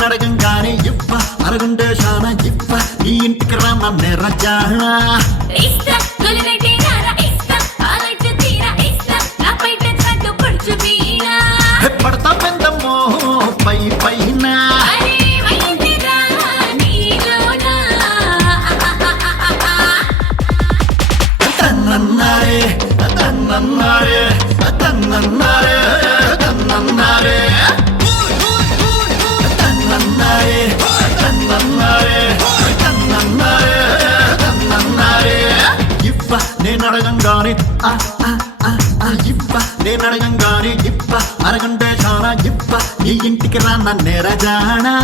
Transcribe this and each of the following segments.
నేను అడగంగానే ఇవ్వ అరగంటేశాన ఇవ్వ నీ ఇంటికి రాన నెరజానా పడతా పెద్దమ్మో పై పైన తన్నన్నారే తన్నన్నారే తన్నన్నారే తన్నన్నారే తన్నన్నారే తన్నన్నారే తన్నన్నారే తన్నన్నారే ఇవ్వ నేను అడగంగానే ఇవ్వ నేను అడగంగానే ఇవ్వ అరగంటేశాన ఇవ్వ నీ ఇంటికి రాన్న నెరజానా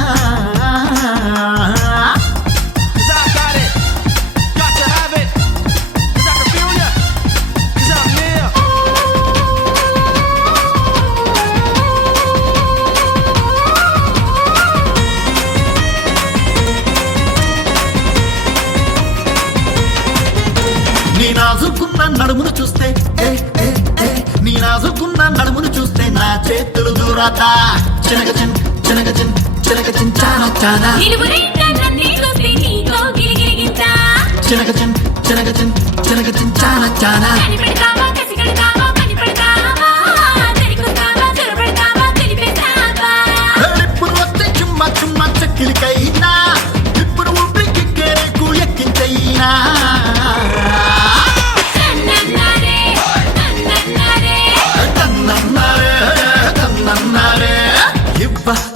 నీ నాజుకున్న నడుమును చూస్తే నీ నాజుకున్న నడుమును చూస్తే నా చేతులు దూరాతా చినగచిన్ చినగచిన్ చినగచిన్ చానా చానా చినగచిన్ చినగచిన్ చినగచిన్ చానా చానా ఇప్పుడు వస్తే చుమ్మా చుమ్మా చక్కిలికైనా ఇప్పుడు ఊపిరికి కేకు ఎక్కించైనా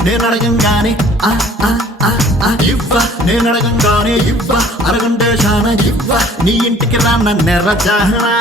నేను అడగంగానే ఇవ్వ నేను అడగంగానే ఇవ్వ అరగంటేశాన ఇవ్వ నీ ఇంటికి రాన్న నెరజానా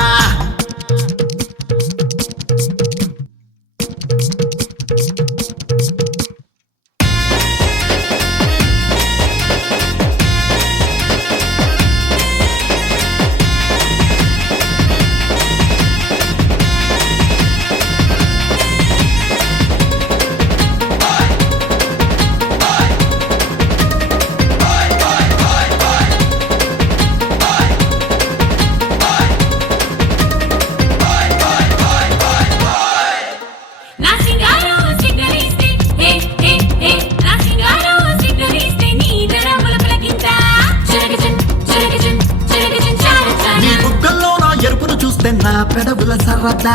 నా పెదవుల సరదా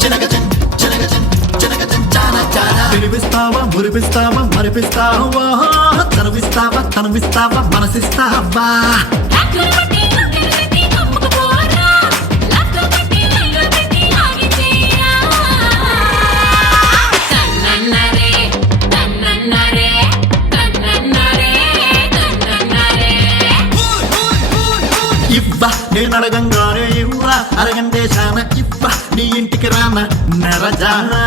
చినగచిన్ చినగచిన్ చినగచిన్ చానా చానా వినిపిస్తావా మురిపిస్తావా మరిపిస్తావా తనవిస్తావా తనవిస్తావా మనసిస్తావా ఇవ్వ నేను అడగంగానే ఇవ్వ అరగంటేశాన ఇవ్వ నీ ఇంటికి రాన నెరజానా